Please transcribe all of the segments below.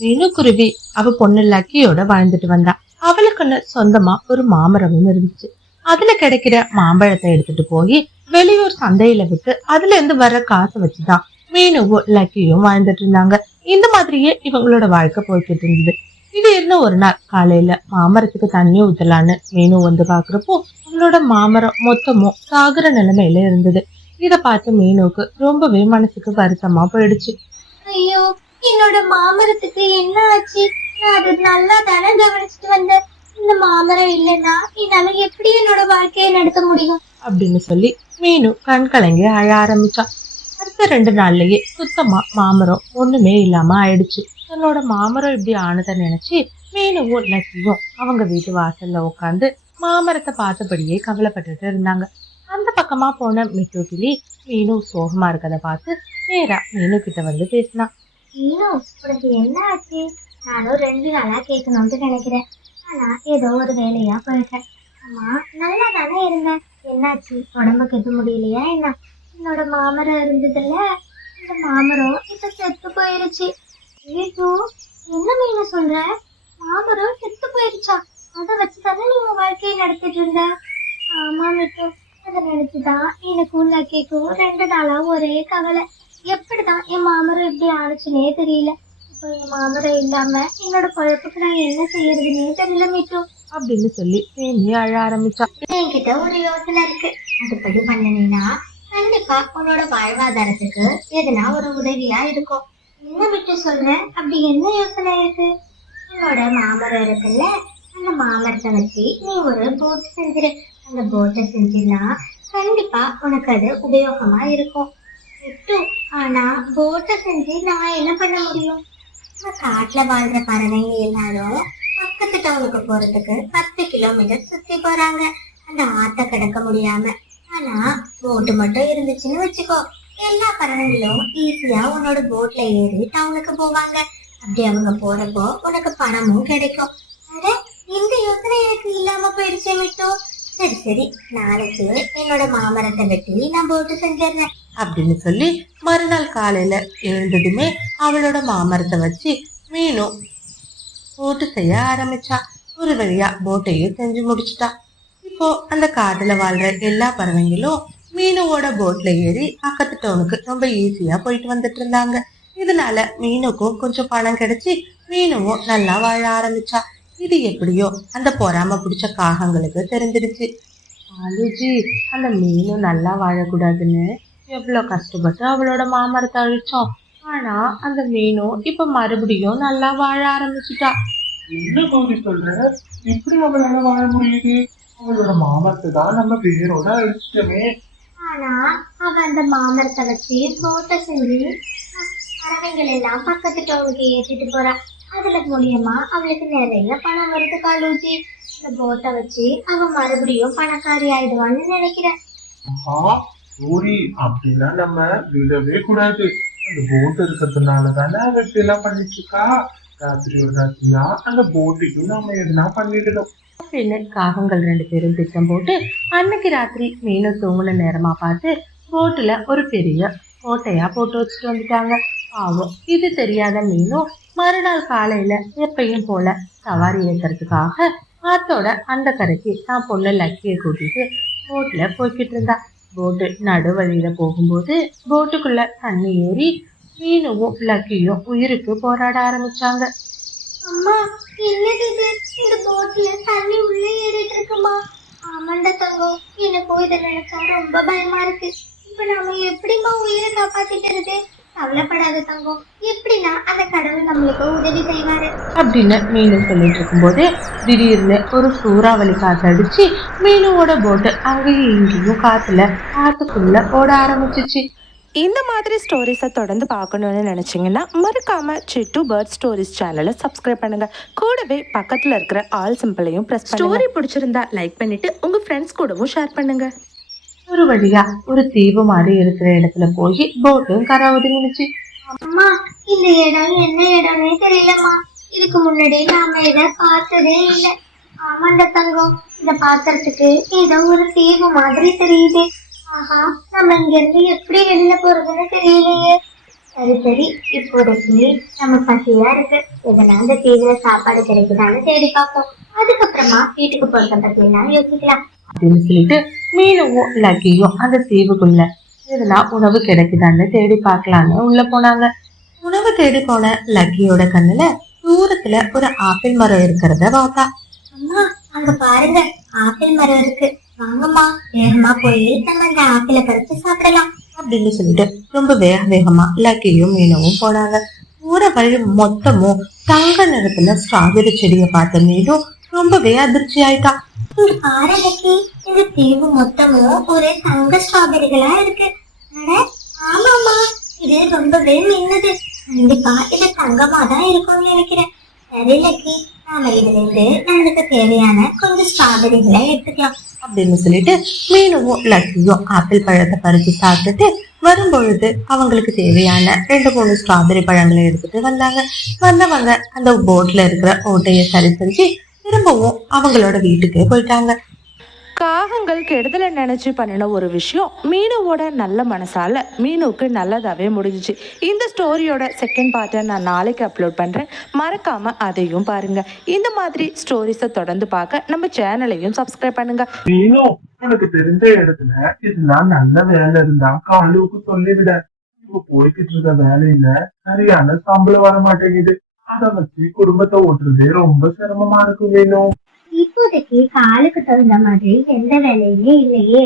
மீனு குருவி அவ பொண்ணு லக்கியோட வாழ்ந்துட்டு வந்தா. அவளுக்குன்னு சொந்தமா ஒரு மாமரமும் இருந்துச்சு. அதுல கிடைக்கிற மாம்பழத்தை எடுத்துட்டு போய் வெளியூர் சந்தையில விட்டு அதுல இருந்து வர்ற காசை வச்சுதான் மீனுவும் லக்கியும் வாழ்ந்துட்டு இருந்தாங்க. இந்த மாதிரியே இவங்களோட வாழ்க்கை போய்கிட்டு இருந்தது. திடீர்னு ஒரு நாள் காலையில மாமரத்துக்கு தண்ணி ஊத்தலான்னு மீனு வந்து பாக்குறப்போ அவளோட மாமரம் மொத்தமும் சாகுற நிலைமையில இருந்தது. இத பார்த்து மீனுக்கு ரொம்பவே மனசுக்கு வருத்தமா போயிடுச்சு. ஐயோ, என்னோட மாமரத்துக்கு என்ன ஆச்சு? நான் அது நல்லா தானே கவனிச்சுட்டு வந்தேன். இந்த மாமரம் இல்லைன்னா என்னால எப்படி என்னோட வாழ்க்கையை நடத்த முடியும் அப்படின்னு சொல்லி மீனு கண் கலங்கி அழ ஆரம்பிச்சா. அடுத்த 2 நாள்லயே சுத்தமா மாமரம் ஒண்ணுமே இல்லாம ஆயிடுச்சு. தன்னோட மாமரம் இப்படி ஆனதை நினைச்சு மீனுவும் லக்கியும் அவங்க வீட்டு வாசல்ல உட்காந்து மாமரத்தை பார்த்தபடியே கவலைப்பட்டுட்டு இருந்தாங்க. அந்த பக்கமா போன மிட்டு கிளி மீனு சோகமா இருக்கதை பார்த்து நேரா மீனு கிட்ட வந்து பேசினா. மீனு, உனக்கு என்ன ஆச்சு? நானும் 2 நாளா கேட்கணும்னு நினைக்கிறேன். ஆனா ஏதோ ஒரு வேலையா போயிட்டேன். ஆமா, நல்லா தானே இருந்தேன். என்னாச்சு? உடம்புக்கு எது முடியலையா என்ன? என்னோட மாமரம் இருந்ததுல, இந்த மாமரம் இப்ப செத்து போயிருச்சு. ஐயோ, என்ன மீனு சொல்ற? மாமரம் செத்து போயிருச்சா? அதை வச்சுதானே நீ உன் வாழ்க்கையை நடத்திட்டு இருந்த? ஆமா மிட்டு, அதை நினைச்சுதான் எனக்கும் லக்கிக்கும் 2 நாளா ஒரே கவலை. எப்படிதான் என் மாமரம் இப்படி ஆணுச்சுன்னே தெரியல. இப்போ என் மாமரம் இல்லாம என்னோட பொழப்புக்கு நான் என்ன செய்யறதுன்னே தெரியல மிட்டு அப்படின்னு சொல்லி தேம்பி அழ ஆரம்பிச்சா. என்கிட்ட ஒரு யோசனை இருக்கு. அதுபடி பண்ணனா கண்டிப்பா உன்னோட வாழ்வாதாரத்துக்கு எதுனா ஒரு உதவியா இருக்கும். என்ன விட்டு சொல்ற? அப்படி என்ன யோசனை இருக்கு? உன்னோட மாமரம் இருக்குல்ல, அந்த மாமரத்தை வச்சு நீ ஒரு போட் செஞ்சிரு. அந்த போட்டை செஞ்சினா கண்டிப்பா உனக்கு அது உபயோகமா இருக்கும். ஆனா போட்டை செஞ்சு நான் என்ன பண்ண முடியும்? காட்டுல வாழ்ற பறவைங்க எல்லாரும் பக்கத்து டவுனுக்கு போறதுக்கு 10 கிலோமீட்டர் சுத்தி போறாங்க அந்த ஆத்த கடக்க முடியாம. ஆனா போட்டு மட்டும் இருந்துச்சுன்னு வச்சுக்கோ, எல்லா பறவைகளும் ஈஸியா உன்னோட போட்ல ஏறி டவுனுக்கு போவாங்க. அப்படி அவங்க போறப்போ உனக்கு பணமும் கிடைக்கும். அட, இந்த யோசனை எனக்கு இல்லாம போயிடுச்சே மிட்டு. சரி சரி, நாளைக்கு என்னோட மாமரத்தை வெட்டி நான் போட்டு செஞ்சிடறேன் அப்படின்னு சொல்லி மறுநாள் காலையில எழுந்ததுமே அவளோட மாமரத்தை வச்சு மீனும் போட்டு செய்ய ஆரம்பிச்சா. ஒரு வழியா போட்டையும் செஞ்சு முடிச்சுட்டா. இப்போ அந்த காட்டுல வாழ்ற எல்லா பறவைங்களும் மீனுவோட போட்ல ஏறி பக்கத்து டவுனுக்கு ரொம்ப ஈஸியா போயிட்டு வந்துட்டு இருந்தாங்க. இதனால மீனுக்கும் கொஞ்சம் பணம் கிடைச்சி மீனுவும் நல்லா வாழ ஆரம்பிச்சா. இது எப்படியோ அந்த பொறாம பிடிச்ச காகங்களுக்கு தெரிஞ்சிருச்சு. ஆலுஜி, அந்த மீனும் நல்லா வாழக்கூடாதுன்னு எவ்வளவு கஷ்டப்பட்டு அவளோட மாமரத்தை அழிச்சோம். ஆனா அந்த மீனும் இப்ப மறுபடியும் நல்லா வாழ ஆரம்பிச்சுட்டா. என்ன கௌரி சொல்ற? எப்படி அவளால வாழ முடியுது? அவளோட மாமரத்தை தான் நம்ம வேரோட அழிச்சிட்டோமே. ஆனா அவ அந்த மாமரத்தை வச்சு தோட்ட செஞ்சு பறவைகள் எல்லாம் பக்கத்து டவுனுக்கு ஏற்றிட்டு போறா. அதுல மூலியமா அவளுக்கு நிறைய பணம் வருது காலூஜி. இந்த போட்டை வச்சு அவ மறுபடியும் பணக்காரி ஆயிடுவான்னு நினைக்கிறேன். கௌரி, அப்படிலாம் நம்ம விடவே கூடாது. அந்த போட் இருக்கிறதுனால தானே அவ இப்படி எல்லாம் பண்ணிட்டு இருக்கா. ராத்திரியோட ராத்திரியா அந்த போட்டுக்கும் நம்ம எதுனா பண்ணிடணும் அப்படின்னு காகங்கள் 2 பேரும் திட்டம் போட்டு அன்னைக்கு ராத்திரி மீனு தூங்குன நேரமா பார்த்து போட்டுல ஒரு பெரிய கோட்டையா போட்டு வச்சுட்டு வந்துட்டாங்க. பாவம், இது தெரியாத மீனும் மறுநாள் காலையில எப்பயும் போல சவாரி ஏற்கிறதுக்காக ஆத்தோட அந்த கரைக்கு தான் பொண்ணு லக்கிய கூட்டிட்டு போட்ல போய்கிட்டு இருந்தா. போட்டு நடு வழியில போகும்போது போட்டுக்குள்ள தண்ணி ஏறி மீனுவும் லக்கியும் உயிருக்கு போராட ஆரம்பிச்சாங்க. அம்மா, என்னது இது? இந்த போட்ல தண்ணி உள்ள ஏறிட்டு இருக்குமா? ஆமாண்டா தங்கம், எனக்கும் இதை நினைச்சா ரொம்ப பயமா இருக்கு. இப்ப நாம எப்படிமா உயிரை காப்பாத்திக்கிறது? கவலைப்படாத தங்கம், எப்படின்னா அந்த கடவுள் நம்மளுக்கு உதவி செய்வாரு அப்படின்னு மீனு சொல்லிட்டு இருக்கும்போதே திடீர்னு ஒரு சூறாவளி காத்து அடிச்சு மீனுவோட போட்டு அங்கேயும் இங்கேயும் காத்துல காத்துக்குள்ள ஓட ஆரம்பிச்சிச்சு. இந்த மாதிரி ஸ்டோரிஸை தொடர்ந்து பார்க்கணுன்னு நினச்சிங்கன்னா மறக்காமல் சிட்டு பேர்ட் ஸ்டோரிஸ் சேனலை சப்ஸ்கிரைப் பண்ணுங்கள். கூடவே பக்கத்தில் இருக்கிற ஆல் சிம்பிளையும் ப்ரெஸ் பண்ணுங்க. ஸ்டோரி பிடிச்சிருந்தா லைக் பண்ணிவிட்டு உங்கள் ஃப்ரெண்ட்ஸ் கூடவும் ஷேர் பண்ணுங்கள். ஒரு வழியா ஒரு தீவு மாதிரி இருக்கிற இடத்துல போய் போட்டும் கரை ஒதுங்கிடுச்சு. அம்மா, இந்த இடம் என்ன இடம்னே தெரியலம்மா. இதுக்கு முன்னாடி நாம இதை பார்த்ததே இல்லை. ஆமாண்ட தங்கம், இத பாக்குறதுக்கு ஏதோ ஒரு தீவு மாதிரி தெரியுது. ஆஹா, நம்ம இங்க இருந்து எப்படி வெளியில போறதுன்னு தெரியலையே. சரி சரி, இப்போதைக்கு நம்ம பசியா இருக்கு, எதனா அந்த தீவிர சாப்பாடு கிடைக்குதான்னு தேடி பார்ப்போம். அதுக்கப்புறமா வீட்டுக்கு போறத பத்தி எல்லாம் யோசிக்கலாம். அப்படின்னு சொல்லிட்டு மீனுவும் லக்கியும் அந்த தீவுக்குள்ள எதுனா உணவு கிடைக்குதான்னு தேடி பார்க்கலான்னு உள்ள போனாங்க. உணவு தேடி போன லக்கியோட கண்ணுல தூரத்துல ஒரு ஆப்பிள் மரம் இருக்கிறத பார்த்தா. அம்மா, அங்க பாருங்க, ஆப்பிள் மரம் இருக்கு. வாங்கம்மா, வேகமா போய் நம்ம அந்த ஆப்பிளை பறிச்சு சாப்பிடலாம். அப்படின்னு சொல்லிட்டு ரொம்ப வேக வேகமா லக்கியும் மீனவும் போனாங்க. போற வழி மொத்தமும் தங்க நிறத்துல ஸ்ட்ராபெரி செடியை பார்த்த மீனும் ரொம்பவே அதிர்ச்சி ஆயிட்டா. இங்க பாரு லக்கி, இந்த தீவு மொத்தமும் ஒரே தங்க ஸ்ட்ராபெரிகளா இருக்கு. அட ஆமாமா, இது ரொம்பவே மின்னது. கண்டிப்பா இது தங்கமா தான் இருக்கும்னு நினைக்கிறேன். சரி லக்கி, நாம இதுல இருந்து நம்மளுக்கு தேவையான கொஞ்சம் ஸ்ட்ராபெரிகளை எடுத்துக்கலாம். அப்படின்னு சொல்லிட்டு மீனுவும் லக்கியும் ஆப்பிள் பழத்தை பறிச்சு சாப்பிட்டுட்டு வரும்பொழுது அவங்களுக்கு தேவையான 2-3 ஸ்ட்ராபெரி பழங்களை எடுத்துட்டு வந்தாங்க. வந்தவங்க அந்த போட்ல இருக்கிற ஓட்டையை சரி செஞ்சு திரும்பவும் அவங்களோட வீட்டுக்கே போயிட்டாங்க. காகங்கள் கெடுதலை நினச்சி பண்ணின ஒரு விஷயம் மீனுவோட நல்ல மனசால மீனுக்கு நல்லதாகவே முடிஞ்சிச்சு. இந்த ஸ்டோரியோட செகண்ட் பார்ட்டை நான் நாளைக்கு அப்லோட் பண்ணுறேன். மறக்காமல் அதையும் பாருங்கள். இந்த மாதிரி ஸ்டோரிஸை தொடர்ந்து பார்க்க நம்ம சேனலையும் சப்ஸ்கிரைப் பண்ணுங்கள். நீனும் உனக்கு தெரிஞ்ச இடத்துல இதெல்லாம் நல்ல வேலை இருந்தா காலுவுக்கு சொல்லிவிட. இப்ப போய்கிட்டு இருக்க வேலையில சரியான சம்பளம் வர மாட்டேங்குது. அதை வச்சு குடும்பத்தை ஓட்டுறதே ரொம்ப சிரமமா இருக்கு வேணும். இப்போதைக்கு காலுக்கு தகுந்த மாதிரி எந்த வேலையுமே இல்லையே.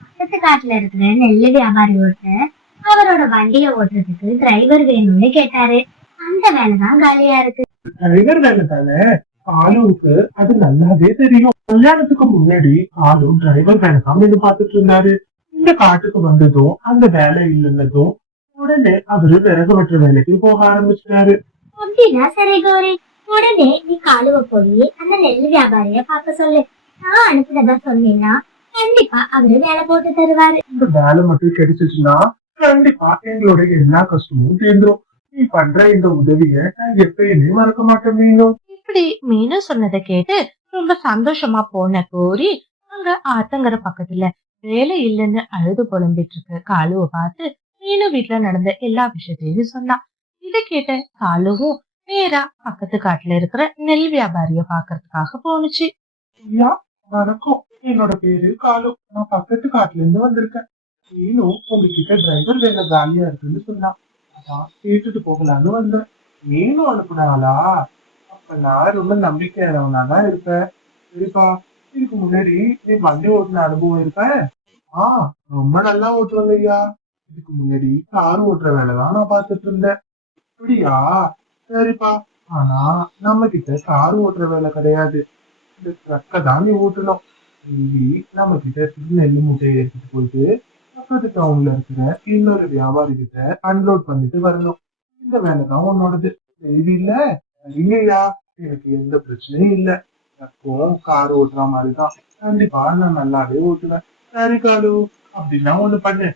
பக்கத்து காட்டுல இருக்கிற நெல்லு வியாபாரி ஒருத்தர் அவரோட வண்டியை ஓட்டுறதுக்கு டிரைவர் வேணும்னு கேட்டாரு. அந்த வேலைதான் காலியா இருக்கு. டிரைவர் வேலை தானே, காலுவுக்கு அது நல்லாவே தெரியும். கல்யாணத்துக்கு முன்னாடி காலு டிரைவர் வேலை தான் வேணும் பார்த்துட்டு இருந்தாரு. இந்த காட்டுக்கு வந்ததும் அந்த வேலை இல்லைன்னதும் உடனே அவரு விறகு வெட்டுற வேலைக்கு போக ஆரம்பிச்சிட்டாரு. அப்படின்னா சரி கௌரி, உடனே நீ காலுவ போய் அந்த நெல் வியாபாரிய பார்க்க சொல்லு. நான் அனுப்புனதா சொன்னீங்கன்னா கண்டிப்பா அவரு வேலை போட்டு தருவாரு. இந்த வேலை மட்டும் கிடைச்சிச்சுன்னா கண்டிப்பா எங்களோட எல்லா கஷ்டமும் தீர்ந்துரும். நீ பண்ற இந்த உதவிய நான் எப்பயுமே மறக்க மாட்டேன் மீனும். இப்படி மீனு சொன்னதை கேட்டு ரொம்ப சந்தோஷமா போன கோரி அங்க ஆத்தங்கர பக்கத்துல வேலை இல்லைன்னு அழுது புலம்பிட்டு இருக்க காலுவை பார்த்து மீனு வீட்டுல நடந்த எல்லா விஷயத்தையும் சொன்னா. இதை கேட்ட காலுவும் நேரா பக்கத்து காட்டுல இருக்கிற நெல் வியாபாரிய பாக்குறதுக்காக போனுச்சு. ஐயா வணக்கம், என்னோட பேரு காலு, நான் பக்கத்து காட்டுல இருந்து வந்திருக்கேன். மீனும் உங்ககிட்ட டிரைவர் வேலை காலியா இருக்குன்னு சொன்னா, அதான் கேட்டுட்டு போகலான்னு வந்தேன். மீனும் அனுப்புனாளா? அப்ப நான் ரொம்ப நம்பிக்கையானவனா தான் இருப்பேன். சரிப்பா, இதுக்கு முன்னாடி நீ வண்டி ஓட்டுன அனுபவம் இருக்க? ரொம்ப நல்லா ஓட்டுவாங்க ஐயா. இதுக்கு முன்னாடி கார் ஓட்டுற வேலை தான் நான் பார்த்துட்டு இருந்தேன். அப்படியா? சரிப்பா, ஆனா நம்ம கிட்ட கார் ஓட்டுற வேலை கிடையாது. இந்த ட்ரக்கை தான் நீ ஓட்டணும். டெய்லி நம்ம கிட்ட நெல் மூட்டையை எடுத்துட்டு போயிட்டு பக்கத்து டவுன்ல இருக்கிற இன்னொரு வியாபாரி கிட்ட அன்லோட் பண்ணிட்டு வரணும். இந்த வேலை தான் உன்னோடது. செய்தி இல்ல? இல்லையா? எனக்கு எந்த பிரச்சனையும் இல்ல. ட்ரக்கும் கார் ஓட்டுற மாதிரிதான். கண்டிப்பா நான் நல்லாவே ஓட்டுவேன். சரி காலு, அப்படின்னா ஒண்ணு பண்ணு.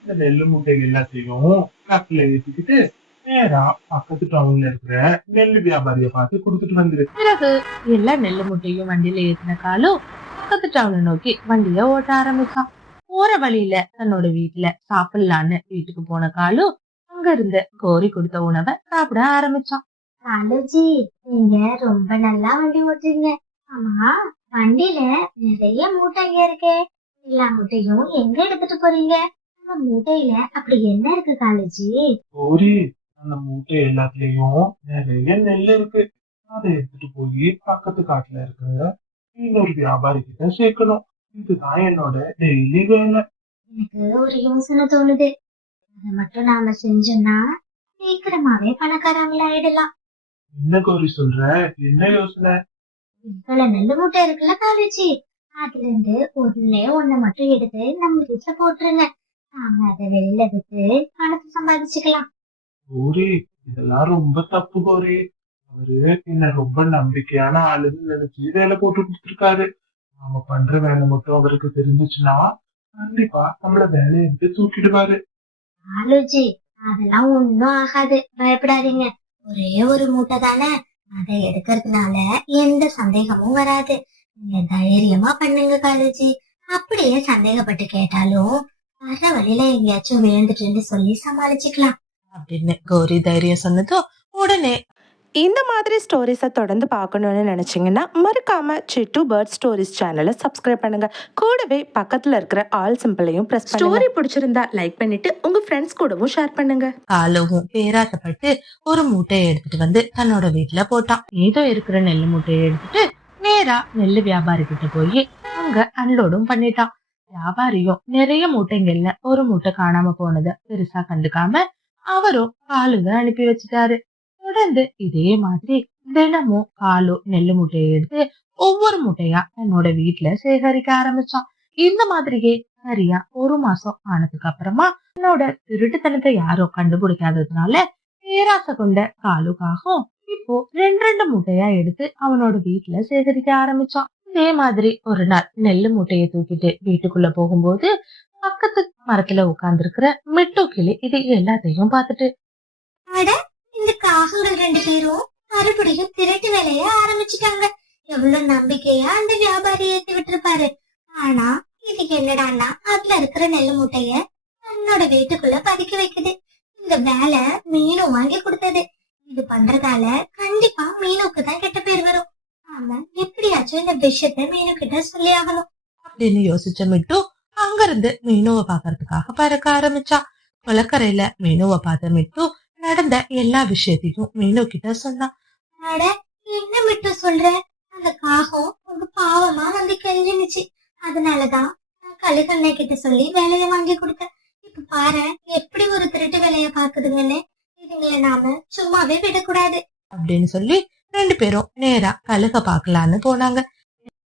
இந்த நெல்லு மூட்டை எல்லாத்தையும் ட்ரக்ல ஏற்றிக்கிட்டு நேரா பக்கத்து டவுன்ல இருக்கிற நெல் வியாபாரிய பார்த்து கொடுத்துட்டு வந்துரு. பிறகு எல்லா நெல்லு முட்டையும் வண்டியில ஏத்தின காலும் பக்கத்து டவுனை நோக்கி வண்டிய ஓட்ட ஆரம்பிச்சான். போற வழியில தன்னோட வீட்டுல சாப்பிடலான்னு வீட்டுக்கு போன காலும் அங்க இருந்த கோரி கொடுத்த உணவை சாப்பிட ஆரம்பிச்சான். காலுஜி, நீங்க ரொம்ப நல்லா வண்டி ஓட்டுறீங்க. ஆமா, வண்டியில நிறைய மூட்டைங்க இருக்கே. எல்லா மூட்டையும் எங்க எடுத்துட்டு போறீங்க? அந்த மூட்டையில அப்படி என்ன இருக்கு காலுஜி? கோரி, அந்த மூட்டை எல்லாத்துலயும் நிறைய நெல் இருக்கு. அதை எடுத்துட்டு போய் பக்கத்து காட்டுல இருக்கிற இன்னொரு வியாபாரி கிட்ட சேர்க்கணும். இதுதான் என்னோட டெய்லி வேலை. எனக்கு ஒரு யோசனை தோணுது. அதை மட்டும் நாம செஞ்சோம்னா சீக்கிரமாவே பணக்காரங்களா ஆயிடலாம். என்ன கோரி சொல்ற? என்ன யோசனை? இவ்வளவு நெல்லு மூட்டை இருக்குல்ல காலேஜி, அதுல இருந்து ஒண்ணு மட்டும் எடுத்து நம்ம வீட்டுல போட்டுருங்க. நாம அதை வெளியில விட்டு பணத்தை சம்பாதிச்சுக்கலாம். கோரி, இதெல்லாம் ரொம்ப தப்பு கோரி. அவரு என்ன ரொம்ப நம்பிக்கையான ஆளுன்னு நினைச்சு வேலை போட்டு கொடுத்துருக்காரு. நாம பண்ற வேலை மட்டும் அவருக்கு தெரிஞ்சுச்சுன்னா கண்டிப்பா நம்மள வேலையை விட்டு தூக்கிடுவாரு. காலேஜி, அதெல்லாம் ஒண்ணும் ஆகாது, பயப்படாதீங்க. ஒரே ஒரு மூட்டை தானே, அதை எடுக்கிறதுனால எந்த சந்தேகமும் வராது. நீங்க தைரியமா பண்ணுங்க காலேஜி. அப்படியே சந்தேகப்பட்டு கேட்டாலும் வர்ற வழியில எங்கேயாச்சும் விழுந்துட்டுன்னு சொல்லி சமாளிச்சுக்கலாம். அப்படின்னு கௌரி தைரியம் சொன்னதும் உடனே இந்த மாதிரி ஸ்டோரிஸை தொடர்ந்து பார்க்கணுன்னு நினச்சிங்கன்னா மறக்காம சிட்டு பேர்ட் ஸ்டோரிஸ் சேனலை சப்ஸ்கிரைப் பண்ணுங்க. கூடவே பக்கத்தில் இருக்கிற ஆல் சிம்பிளையும் ப்ரெஸ் பண்ணுங்க. ஸ்டோரி பிடிச்சிருந்தா லைக் பண்ணிட்டு உங்க ஃப்ரெண்ட்ஸ் கூடவும் ஷேர் பண்ணுங்க. காலுவும் பேராசப்பட்டு ஒரு மூட்டையை எடுத்துட்டு வந்து தன்னோட வீட்டுல போட்டான். ஏதோ இருக்கிற நெல்லு மூட்டையை எடுத்துட்டு நேரா நெல்லு வியாபாரி கிட்ட போய் அங்க அன்லோடும் பண்ணிட்டான். வியாபாரியும் நிறைய மூட்டைங்கள்ல ஒரு மூட்டை காணாம போனதை பெருசா கண்டுக்காம அவரும் காலுவை அனுப்பி வச்சுட்டாரு. தொடர்ந்து இதே மாதிரி தினமும் காலு நெல்லு மூட்டையை எடுத்து ஒவ்வொரு மூட்டையா தன்னோட வீட்டுல சேகரிக்க ஆரம்பிச்சான். இந்த மாதிரியே சரியா ஒரு மாசம் ஆனதுக்கு அப்புறமா தன்னோட திருட்டுத்தனத்தை யாரும் கண்டுபிடிக்காததுனால பேராசை கொண்ட காலுக்காகவும் இப்போ ரெண்டு மூட்டையா எடுத்து அவனோட வீட்டுல சேகரிக்க ஆரம்பிச்சான். இதே மாதிரி ஒரு நாள் நெல்லு மூட்டையை தூக்கிட்டு வீட்டுக்குள்ள போகும்போது பக்கத்து மரத்துல உட்கார்ந்து இருக்கிற மிட்டு கிளி இது எல்லாத்தையும் பார்த்துட்டு, அட, இந்த காகங்கள் 2 பேரும் மறுபடியும் திருட்டு வேலைய ஆரம்பிச்சுட்டாங்க. எவ்வளவு நம்பிக்கையா அந்த வியாபாரி ஏத்தி விட்டுருப்பாரு. ஆனா இது என்னடான்னா அதுல இருக்கிற நெல்லு மூட்டைய தன்னோட வீட்டுக்குள்ள பதுக்கி வைக்குது. இந்த வேலை மீனு வாங்கி கொடுத்தது. இது பண்றதால கண்டிப்பா மீனுக்கு தான் கெட்ட பேர் வரும். ஆமா, எப்படியாச்சும் இந்த விஷயத்த மீனு கிட்ட சொல்லி ஆகணும் அப்படின்னு யோசிச்ச மிட்டு அங்கிருந்து மீனுவை பாக்குறதுக்காக பறக்க ஆரம்பிச்சா. குளக்கரையில மீனுவை பார்த்த மிட்டு நடந்த எல்லா விஷயத்தையும் மீனு கிட்ட சொன்னான். அட, என்ன மட்டும் சொல்ற? அந்த காகம் ரொம்ப பாவமா வந்து கெஞ்சினுச்சு. அதனாலதான் நான் கழுகண்ணை கிட்ட சொல்லி வேலைய வாங்கி கொடுத்தேன். இப்ப பாரு எப்படி ஒரு திருட்டு வேலைய பாக்குதுங்கன்னு. இதுங்களை நாம சும்மாவே விடக்கூடாது அப்படின்னு சொல்லி 2 பேரும் நேரா கழுக பாக்கலான்னு போனாங்க.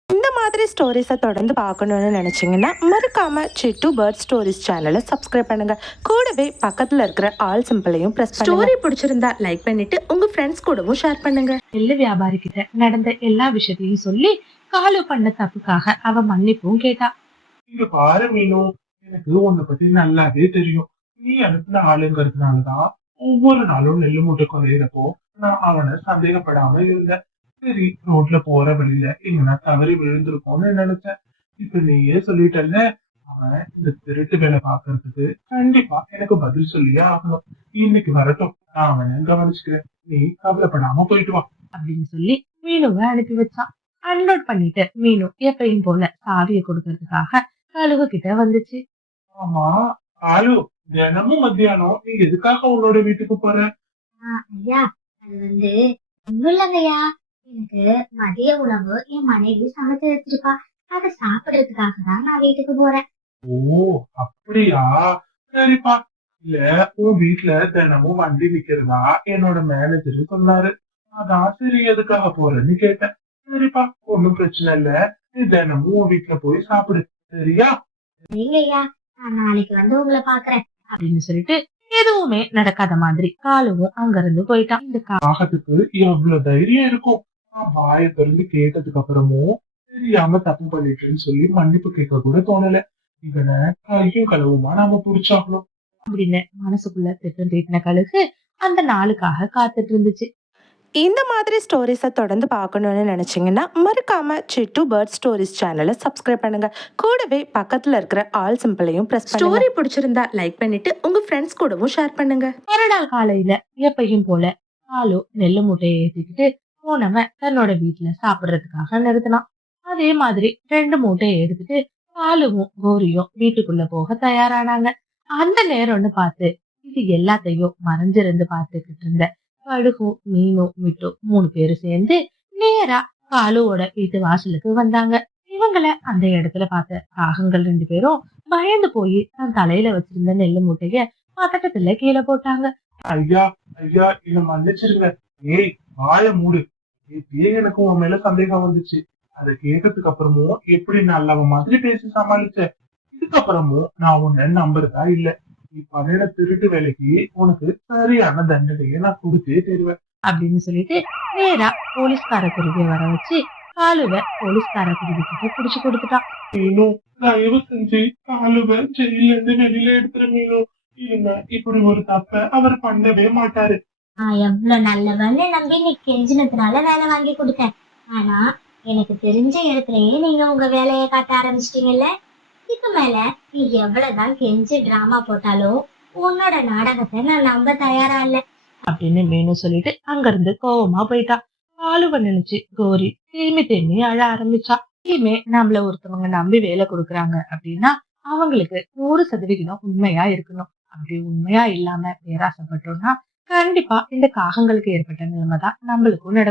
இந்த மாதிரி ஸ்டோரிஸை தொடர்ந்து பார்க்கணுன்னு நினச்சிங்கன்னா மறக்காம சிட்டு பேர்ட் ஸ்டோரிஸ் சேனலை சப்ஸ்கிரைப் பண்ணுங்க. கூடவே பக்கத்தில் இருக்கிற ஆல் சிம்பிளையும் ப்ரெஸ் பண்ணுங்க. ஸ்டோரி பிடிச்சிருந்தா லைக் பண்ணிட்டு உங்க ஃப்ரெண்ட்ஸ் கூடவும் ஷேர் பண்ணுங்க. நெல்லு வியாபாரி கிட்ட நடந்த எல்லா விஷயத்தையும் சொல்லி காலு பண்ண தப்புக்காக அவ மன்னிப்பும் கேட்டா. இங்க பாரு மீனு, எனக்கு உன்னை பத்தி நல்லாவே தெரியும். நீ அனுப்பின ஆளுங்கிறதுனாலதான் ஒவ்வொரு நாளும் நெல்லு மூட்டை குறையிறப்போ நான் அவனை சந்தேகப்படாம இருந்தேன். சரி, ரோட்ல போற வழியில எங்கன்னா தவறி விழுந்திருக்கோம்னு நினைச்சேன். இப்ப நீயே சொல்லிட்டல்ல, அவன் இந்த திருட்டு வேலை பாக்குறதுக்கு கண்டிப்பா எனக்கு பதில் சொல்லியே ஆகணும். இன்னைக்கு வரட்டும், நான் அவனை கவனிச்சுக்கிறேன். நீ கவலைப்படாம போயிட்டு வா அப்படின்னு சொல்லி மீனுவை அனுப்பி வச்சான். அன்லோட் பண்ணிட்டு மீனு எப்பயும் போல சாவியை கொடுக்கறதுக்காக கழுகு கிட்ட வந்துச்சு. ஆமா ஆலு, தினமும் மத்தியானம் நீ எதுக்காக உன்னோட வீட்டுக்கு போற? ஐயா, அது ஒண்ணும் இல்லைங்கய்யா. எனக்கு மதிய உணவு என் மனைவி சமைச்சு வச்சிருப்பா. அதை சாப்பிடுறதுக்காக தான் நான் வீட்டுக்கு போறேன். ஓ, அப்படியா? சரிப்பா. இல்ல, உன் வீட்டுல தினமும் வண்டி விக்கிறதா என்னோட மேனேஜர் சொன்னாரு. அதான் சரி எதுக்காக போறேன்னு கேட்டேன். சரிப்பா, ஒண்ணும் பிரச்சனை இல்ல. நீ தினமும் உன் வீட்டுல போய் சாப்பிடு, சரியா? சரிங்கய்யா, நான் நாளைக்கு உங்களை பாக்குறேன் அப்படின்னு சொல்லிட்டு எதுவுமே நடக்காத மாதிரி காலுவும் அங்கிருந்து போயிட்டான். இந்த காகத்துக்கு எவ்வளவு தைரியம் இருக்கும்? நான் வாயை திறந்து கேட்டதுக்கு அப்புறமும் தெரியாம தப்பு பண்ணிட்டேன்னு சொல்லி மன்னிப்பு கேட்க கூட தோணல. இவனை கையும் களவுமா நாம புடிச்சாகணும் அப்படின்னு மனசுக்குள்ள திட்டம் தீட்டின கழுகு அந்த நாளுக்காக காத்துட்டு இருந்துச்சு. இந்த மாதிரி ஸ்டோரிஸை தொடர்ந்து பார்க்கணுன்னு நினச்சிங்கன்னா மறக்காம சிட்டு பேர்ட் ஸ்டோரிஸ் சேனலை சப்ஸ்கிரைப் பண்ணுங்க. கூடவே பக்கத்தில் இருக்கிற ஆல் சிம்பிளையும் ப்ரெஸ் பண்ணுங்க. ஸ்டோரி பிடிச்சிருந்தா லைக் பண்ணிட்டு உங்க ஃப்ரெண்ட்ஸ் கூடவும் ஷேர் பண்ணுங்க. மறுநாள் காலையில எப்பயும் போல காலு நெல்லு மூட்டையை ஏத்திக்கிட்டு போனவன் தன்னோட வீட்டுல சாப்பிடுறதுக்காக நிறுத்தினான். அதே மாதிரி 2 மூட்டையை எடுத்துட்டு காலுவும் கோரியும் வீட்டுக்குள்ள போக தயாரானாங்க. அந்த நேரம்னு பார்த்து இது எல்லாத்தையும் மறைஞ்சிருந்து பார்த்துக்கிட்டு இருந்த கழுகும் மீனும் மிட்டு 3 பேரும் சேர்ந்து நேரா காலுவோட வீட்டு வாசலுக்கு வந்தாங்க. இவங்கள அந்த இடத்துல பார்த்த காகங்கள் 2 பேரும் பயந்து போய் தன் தலையில வச்சிருந்த நெல்லு மூட்டைய பதட்டத்துல கீழே போட்டாங்க. ஐயா ஐயா, இதை மன்னிச்சிருங்க. ஏய், வாய மூடு. இப்பயே எனக்கு உன் மேல சந்தேகம் வந்துச்சு. அதை கேட்டதுக்கு அப்புறமும் எப்படி நல்லவ மாதிரி பேசி சமாளிச்ச. இதுக்கப்புறமும் நான் உன்னை நம்புறதா இல்ல. நீ பண்ணின திருட்டு வேலைக்கு உனக்கு சரியான தண்டனையை நான் கொடுத்தே தருவேன் அப்படின்னு சொல்லிட்டு நேரா போலீஸ்கார குருவியை வர வச்சு காலுவை போலீஸ்கார குருவி கிட்ட புடிச்சு கொடுத்துட்டான். மீனும், தயவு செஞ்சு காலுவை ஜெயில இருந்து வெளியில எடுத்துரு மீனும். இனிமே இப்படி ஒரு தப்ப அவர் பண்ணவே மாட்டாரு. நான் எவ்வளவு நல்லவன்னு நம்பி நீ கெஞ்சினதுனால வேலை வாங்கி கொடுத்தேன். ஆனா எனக்கு தெரிஞ்ச இடத்துலயே நீங்க உங்க வேலையை காட்ட ஆரம்பிச்சிட்டீங்கல்ல. இதுக்கு மேல நீ எவ்வளவுதான் கெஞ்சி டிராமா போட்டாலும் உன்னோட நாடகத்தை நான் நம்ப தயாரா இல்ல. அப்படின்னு மீனு சொல்லிட்டு அங்கிருந்து கோவமா போயிட்டா. பாலுவை நினைச்சு கௌரி தேம்பி தேம்பி அழ ஆரம்பிச்சா. இனிமே நம்மள ஒருத்தவங்க நம்பி வேலை கொடுக்குறாங்க அப்படின்னா அவங்களுக்கு 100% உண்மையா இருக்கணும். அப்படி உண்மையா இல்லாம பேராசைப்பட்டோம்னா கண்டிப்பா இந்த காகங்களுக்கு ஏற்பட்ட நிலைமை தான் நம்மளுக்கும் நடக்கும்.